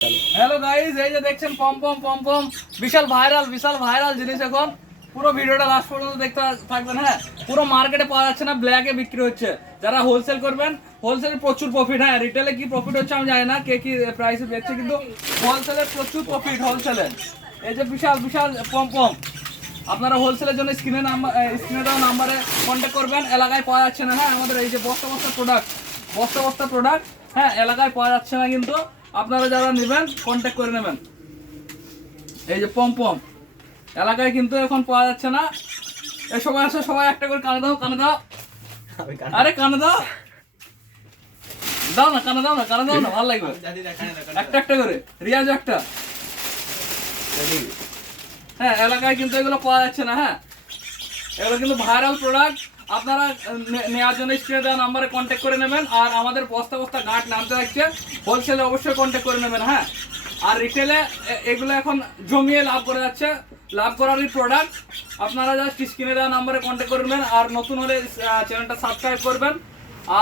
Hello guys, এই যে দেখছেন পম পম পম পম বিশাল ভাইরাল জিনিস। এখন পুরো ভিডিওটা লাস্ট পর্যন্ত দেখতে থাকবেন। হ্যাঁ, পুরো মার্কেটে পাওয়া যাচ্ছে না, ব্ল্যাকে বিক্রি হচ্ছে। যারা হোলসেল করবেন, হোলসেলে প্রচুর প্রফিট। হ্যাঁ, রিটেলে কি প্রফিট হচ্ছে আমি জানি না, কে কি প্রাইসে বেচছে, কিন্তু হোলসেলে প্রচুর প্রফিট। হোলসেলে এই যে বিশাল পম পম, আপনারা হোলসেলের জন্য স্ক্রিনে দেওয়া নাম্বারে কন্ট্যাক্ট করবেন। এলাকায় পাওয়া যাচ্ছে না। হ্যাঁ, আমাদের এই যে বস্তা প্রোডাক্ট, হ্যাঁ, এলাকায় পাওয়া যাচ্ছে না, কিন্তু আপনারা যারা নেবেন কন্ট্যাক্ট করে নেবেন। এই যে পম পম এলাকায় কিন্তু এখন পাওয়া যাচ্ছে না। এই সবাই আসো, সবাই একটা করে কানে দাও। আরে কানে দাও না, ভালো লাগবে। একটা করে রিয়াজ একটা। হ্যাঁ, এলাকায় কিন্তু এগুলো পাওয়া যাচ্ছে না। হ্যাঁ, এগুলো কিন্তু ভাইরাল প্রোডাক্ট। আপনারা নেওয়ার জন্য স্ক্রিনে দেওয়া নাম্বারে কন্ট্যাক্ট করে নেবেন। আর আমাদের বস্তা গাঁট নামতে থাকছে, হোলসেলে অবশ্যই কন্ট্যাক্ট করে নেবেন। হ্যাঁ, আর রিটেলে এগুলো এখন জমিয়ে লাভ করে যাচ্ছে, লাভ করারই প্রোডাক্ট। আপনারা জাস্ট স্ক্রিনে দেওয়া নাম্বারে কন্ট্যাক্ট করবেন। আর নতুন হলে চ্যানেলটা সাবস্ক্রাইব করবেন।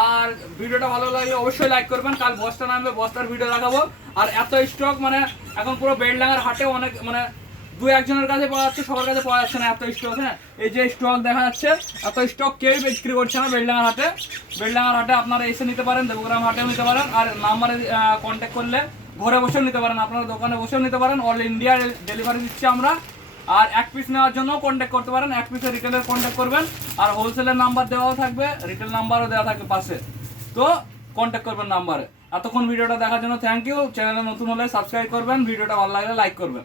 আর ভিডিওটা ভালো লাগলে অবশ্যই লাইক করবেন। কাল বস্তা নামবে, বস্তার ভিডিও দেখাবো। আর এত স্টক, মানে এখন পুরো বেলডাঙ্গার হাটে অনেক, মানে দুই একজনের কাছে পাওয়া যাচ্ছে, সবার কাছে পাওয়া যাচ্ছে না এত স্টক। হ্যাঁ, এই যে স্টক দেখা যাচ্ছে, এত স্টক কেউই বিক্রি করছে না বেলডাঙ্গার হাটে। আপনারা এসে নিতে পারেন, দেবগ্রাম হাটেও নিতে পারেন। আর নাম্বারে কন্ট্যাক্ট করলে ঘরে বসেও নিতে পারেন, আপনারা দোকানে বসেও নিতে পারেন। অল ইন্ডিয়া ডেলিভারি দিচ্ছি আমরা। আর এক পিস নেওয়ার জন্য কন্ট্যাক্ট করতে পারেন, এক পিসের রিটেলের কন্ট্যাক্ট করবেন। আর হোলসেলের নাম্বার দেওয়াও থাকবে, রিটেল নাম্বারও দেওয়া থাকবে পাশে, তো কন্ট্যাক্ট করবেন নাম্বারে। এতক্ষণ ভিডিওটা দেখার জন্য থ্যাংক ইউ। চ্যানেলে নতুন হলে সাবস্ক্রাইব করবেন, ভিডিওটা ভালো লাগলে লাইক করবেন।